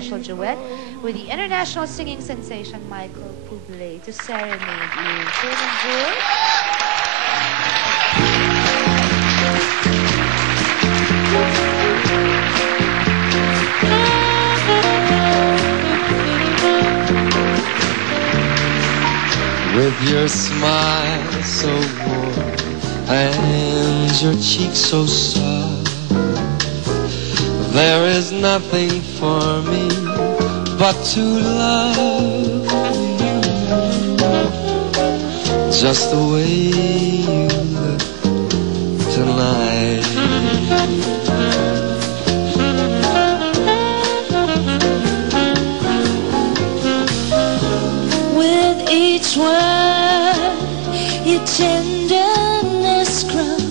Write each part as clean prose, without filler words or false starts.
special duet with the international singing sensation Michael Bublé to serenade you. Feeling good? With your smile so warm and your cheek so soft, there is nothing for me but to love you. Just the way you look tonight. With each word, your tenderness grows,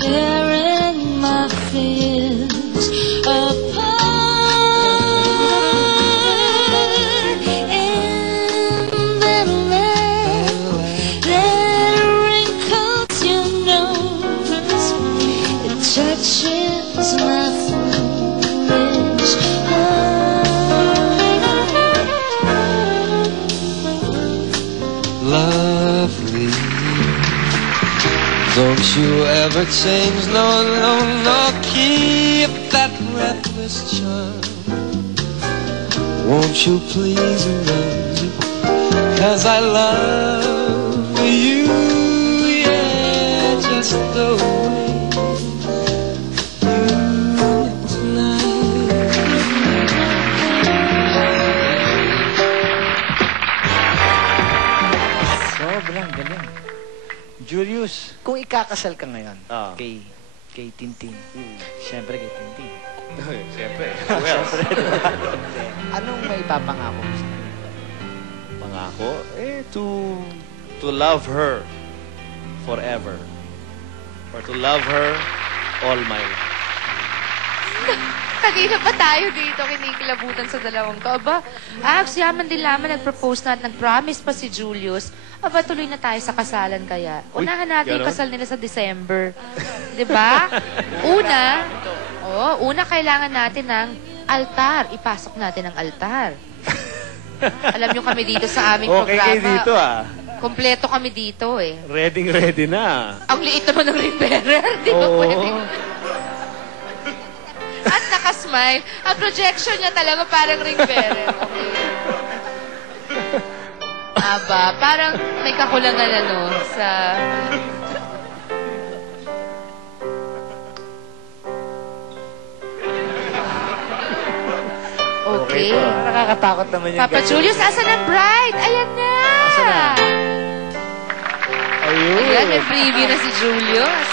tearing my fears apart. And then that wrinkles your nose, it touches my foolish Lovely, don't you ever change, no, no, no. Keep that breathless charm. Won't you please arrange it? 'Cause I love you, yeah, just the way you look tonight. Sobrang galing. Julius, kung ikakasal ka ngayon kay Tintin, siyempre kay Tintin. Siyempre. Well, Anong may papangako mo sa kanya? pangako, to love her forever. Or to love her all my life. Kanina pa tayo dito kinikilabutan sa dalawang to. Aba, yaman din lamang nag-propose na at nag-promise pa si Julius. Aba, tuloy na tayo sa kasalan kaya. Unahan natin yung ganon? kasal nila sa December. Diba? Una kailangan natin ng altar. Ipasok natin ang altar. Alam nyo kami dito sa aming Okay programa. kayo dito Kompleto kami dito eh. Ready na. Ang liit naman ng ring bearer. Di ba pwede? At nakasmile. Ang projection niya talaga parang ring bearer. Okay. Aba, parang may kakulangan sa... Okay. Nakakatakot naman yung Papa ganun. Julius, asan ang bride? Ayan na! Asan na? Ayun. Ayan, may preview na si Julius.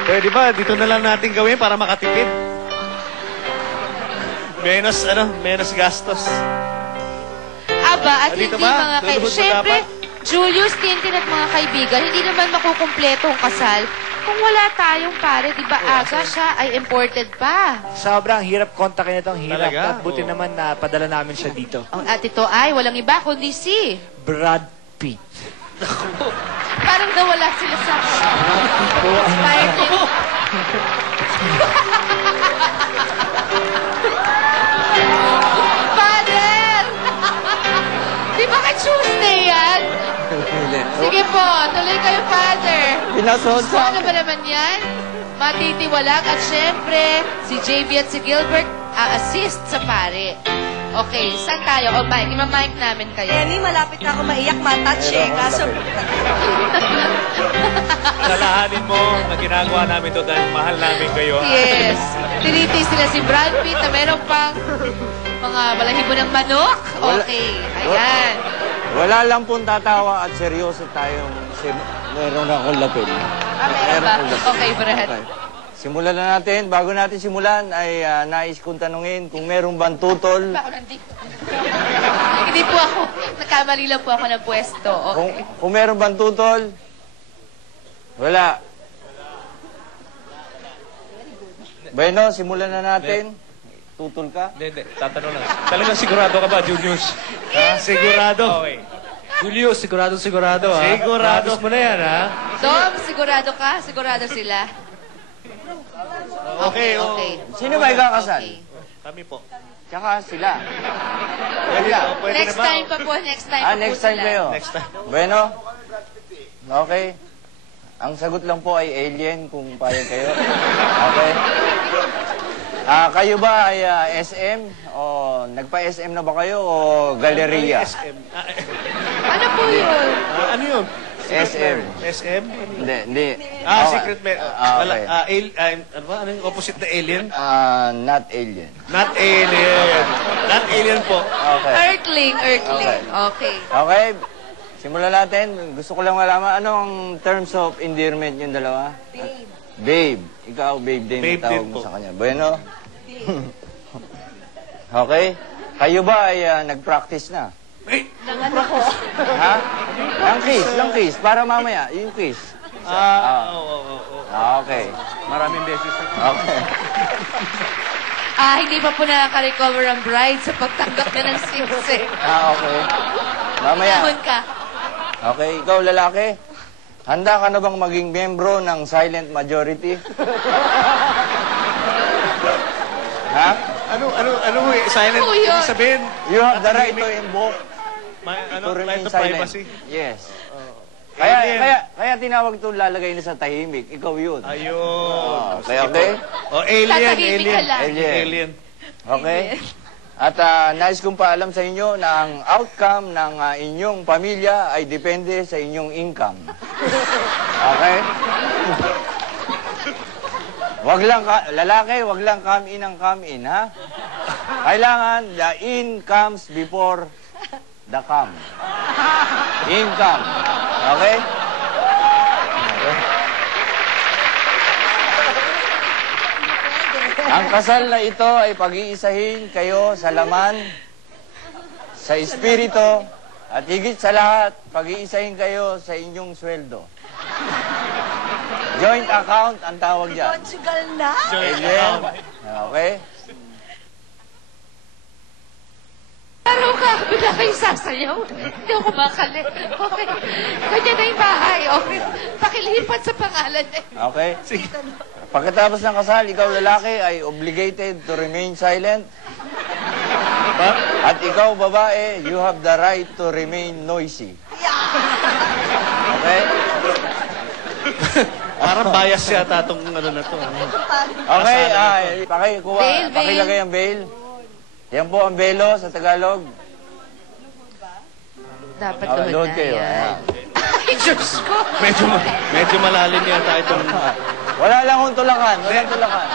Pwede ba, dito na lang natin gawin para makatipid? Menos gastos. Aba, at Dito hindi ba? mga kaibigan. Lulubog ba Siyempre, dapat? Julius, Tintin at mga kaibigan, hindi naman makukumpleto ang kasal kung wala tayong pare. Di ba aga siya ay imported pa? Sobrang hirap kontakin itong hirap. Talaga? At buti Oo. naman na padala namin siya dito. At ito ay walang iba kundi si... Brad Pitt. Parang nawala sila sa... Inspired din. Father! Di ba kay Tuesday yan? Sige po, tuloy kayo, Father. Ano ba naman yan? Matitiwalag at syempre, si JB at si Gilbert assist sa pare. Okay, saan tayo? O, Mike, ima-mic namin kayo. Ellie, malapit na ako maiyak, matouch eh. Kaso, Alalahanin mo na ginagawa namin to dahil mahal namin kayo. Yes. Tinitis nila si Brad Pitt na meron pang mga balahibo ng manok. Okay, ayan. Wala lang pong tatawa at seryoso tayong meron akong lapin. Meron ba? Okay, Brad. Okay. Simulan na natin. Bago natin simulan ay nais kong tanungin kung meron bang tutol. Ako nandito. Hindi po ako. Nagkamali lang po ako ng pwesto. Okay. Kung meron bang tutol. Wala. Bueno, simulan na natin. Tutol ka? Hindi. Tatanong lang. Talagang sigurado ka ba, Julius? Sigurado? Okay. Julius, sigurado, ha? Sigurado mo na yan, ha? Dom, sigurado ka? Sigurado sila? Okay, Okay. Sino ba ikakasal? Okay. Kami po. Tsaka sila. Pwede Sila. po, pwede Next na ba? time pa po, next time pa po Next time sila. kayo. Next time. Bueno? Okay. Ang sagot lang po ay alien kung payag kayo. Okay. Kayo ba ay SM? O nagpa-SM na ba kayo o galeria? SM. Ano po yun? Ano yun? SM. SM? Hindi. Secret Okay. Ano ba? Ano yung opposite na alien? Not alien. Not alien. Not alien po. Okay. Earthling. Okay. Okay. Simulan natin. Gusto ko lang malaman, anong terms of endearment yung dalawa? Babe. Ikaw, babe din. Babe Tawag din mo po. sa kanya. Bueno? Okay. Kayo ba ay nag-practice na? Ha? Lang kiss. Para mamaya, yung kiss. Okay. Maraming beses. Okay. Hindi pa po nakaka-recover ang bride sa pagtanggap na ng singsing. Okay. Mamaya. Tahon ka. Okay, ikaw lalaki. Handa ka na bang maging membro ng silent majority? Ha? Ano silent? Ano yun? Ibig sabihin, You have the right to invoke to right remain to silent. privacy. Yes. Alien. Kaya tinawag ito lalagay na sa tahimik. Ikaw yun. Ayun. Okay. Oh, alien, Tatahimik ka lang. Alien. Okay. At nais kong paalam sa inyo na ang outcome ng inyong pamilya ay depende sa inyong income. Okay? Lalaki, wag lang come in ang come in, ha? Kailangan, the in comes before the come. Income. Okay? Ang kasal na ito ay pag-iisahin kayo sa laman, sa espiritu, at higit sa lahat, pag-iisahin kayo sa inyong sweldo. Joint account ang tawag dyan. Conjugal na? Amen. Okay? Pero ka, bigla kayo sasayaw. Hindi ako makali. Okay. Kanya na yung bahay. Okay. Pakilipat sa pangalan eh. Okay? Pagkatapos ng kasal, ikaw lalaki ay obligated to remain silent. At ikaw babae, you have the right to remain noisy. Okay? Parang bias yata itong ano na to. Okay, pakikuha, Bail, bail. pakilagay ang bail. Yan po ang belo sa Tagalog. Dapat Load doon na kayo. yan. Ayan. Ay, Diyos ko. Medyo malalim yata itong... Wala lang hong tulakan. Walang tulakan.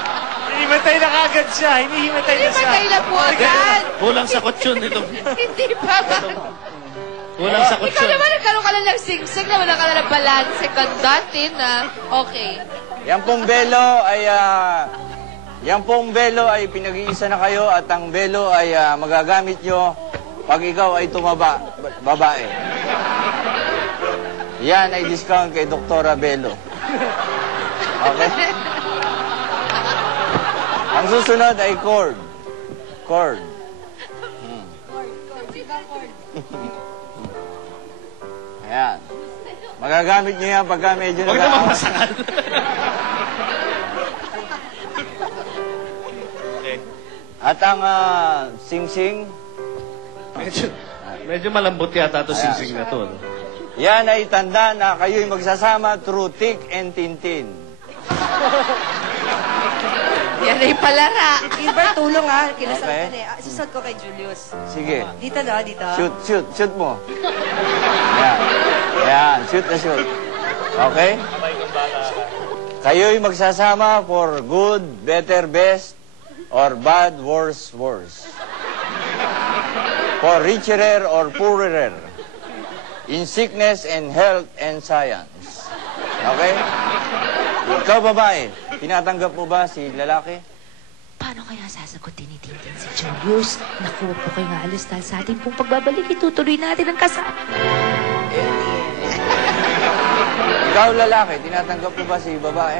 Hinihimatay na kagad siya. Hinihimatay Hindi matay na po agad. Kulang sa kutsyon ito. Hindi pa ba? Kulang sa Ikaw kutsyon. naman nagkaroon ka lang ng singsing na wala ka lang ng balance. Kandatin na. Okay. Yan pong belo ay... yan pong belo ay pinag-iisa na kayo at ang belo ay magagamit nyo pag ikaw ay tumaba, babae. Yan ay discount kay Doktora Belo. Okay? Ang susunod ay cord. Cord. Ayan. Magagamit nyo yan pagka medyo Huwag naman masakal. Okay. At ang sing-sing, Medyo malambot yata ito singsing na to. No? yan ay tanda na kayo'y magsasama through thick and tintin. Yan ay palara. Gilbert, tulong ha. Kinasal Okay. ka na eh. Susod ko kay Julius. Sige. Dito na, dito. Shoot mo. Yan. Yan, shoot na shoot. Okay? Kayo'y magsasama for good, better, best, or bad, worse, worse. For richer or poorer. In sickness and health and science. Okay? Ikaw babae, tinatanggap mo ba si lalaki? Paano kaya sasagutin ni Tintin si Julius? Naku, huwag po kayo maalis dahil sa ating pong pagbabalik, itutuloy natin ang kasal. Ikaw lalaki, tinatanggap mo ba si babae?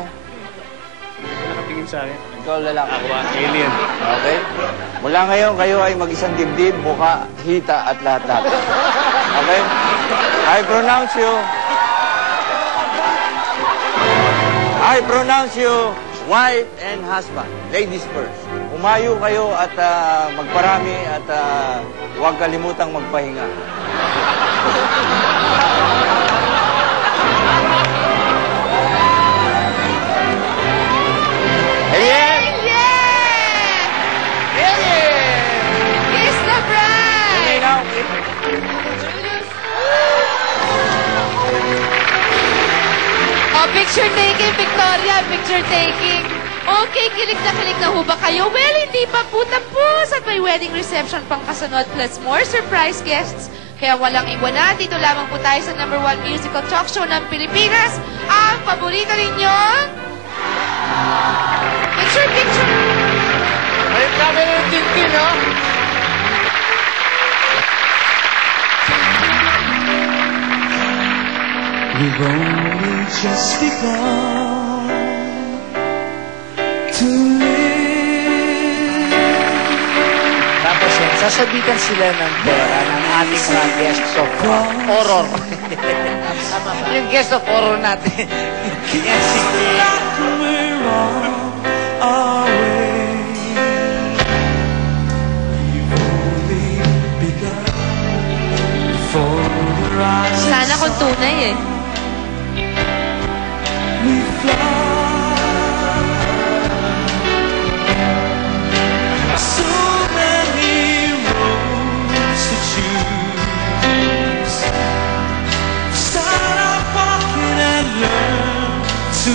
Nakatingin sa akin. Ikaw lalaki. Ako ba? Alien. Okay? Mula ngayon, kayo ay mag-isang dibdib, muka, hita, at lahat-lahat. Okay? I pronounce you wife and husband. Ladies first. Umayo kayo at magparami at huwag kalimutang magpahinga. Alien! Kiss the bride! Okay, now. Oh, picture taking, Victoria. Picture taking. Okay, kilig na ho ba kayo? Well, hindi pa po tapos at may wedding reception pang kasunod plus more surprise guests. Kaya walang iwanan, dito lamang po tayo sa #1 musical talk show ng Pilipinas, ang paborito ninyong... Picture! Ayun kami ng Tintin, no? We've only just begun to live. Tapos yan, sasabitan sila ng pera ng ating mga guests of horror. Yung guest of horror natin. Yan si We're on our way. You've only begun for the rise. Sana kung tunay eh. We fly. So many roads to choose. Start off walking and learn to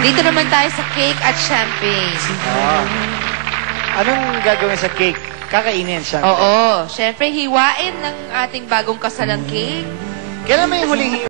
Dito naman tayo sa cake at champagne. Anong gagawin sa cake? Kakainin siya. Oo. Siyempre, hiwain ng ating bagong kasalang cake. Kailan may huling